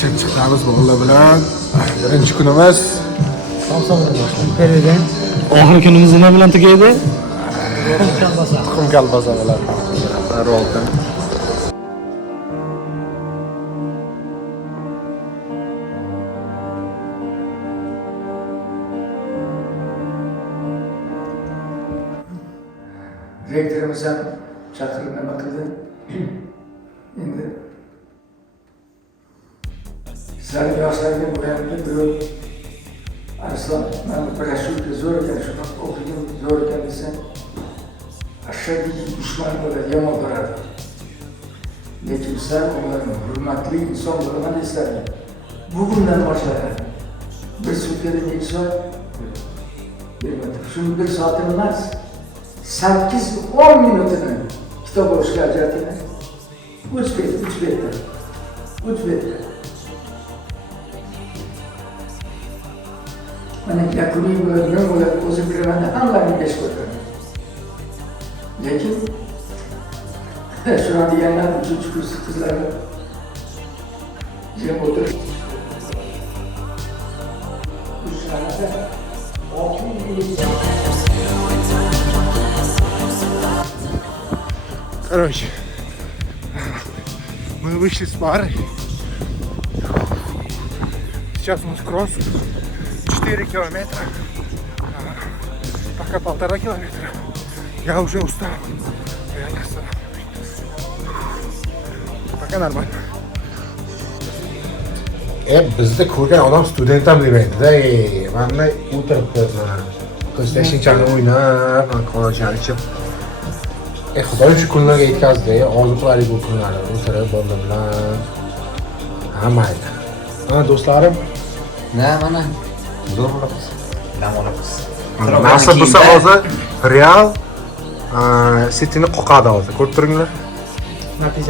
Chiqamiz bolalar bilan. Birinchi kunimiz. Oxirgi kunimiz nima bilan tugaydi? Tuxum kalbasa bilan. Roldan. Rektorimiz ham chaqirib nima qildi. Endi sizlarni yoshlarga bo'yamda birov Arslan, mana parashyutga zo'r ekan, shuni o'qigim zo'r ekan desa, ashaddiy dushman bo'ladi, yomon ko'radi. Lekin sizlar ularni hurmatli inson bo'laman deysizlar. Bugundan boshlanadi. Bir sutkada necha soat? Shuni bir soatini emas, 8-10 minutini kitob o'qishga ajrating. 3 bet. Mana yakuniy bo'ladigan bo'ladi, o'zim kiramanda hammaning besh ko'taraman. Lekin shuna deganlar uchinchi kurs qizlari jim o'tirib Короче, мы вышли с пары. Сейчас у нас кросс 4 километра, пока 1,5 километра. Я уже устал. Я не останавливаюсь. Пока нормально. Bizda ko'rgan odam student ham demaydi-da. Mana o'tiribdi, PlayStation'ni o'ynab, qog'ozchani ichib. Xudoy shu kunlarga yetkazdi. Orzuqlaringiz bu kunlarni o'tirib bolalar bilan. Ha, mayli. Mana do'stlarim, mana zo'r bo'lamiz. Dam olamiz. nasib bo'lsa hozir Real City'ni qoqadi hozir. Ko'rib turinglar. Natija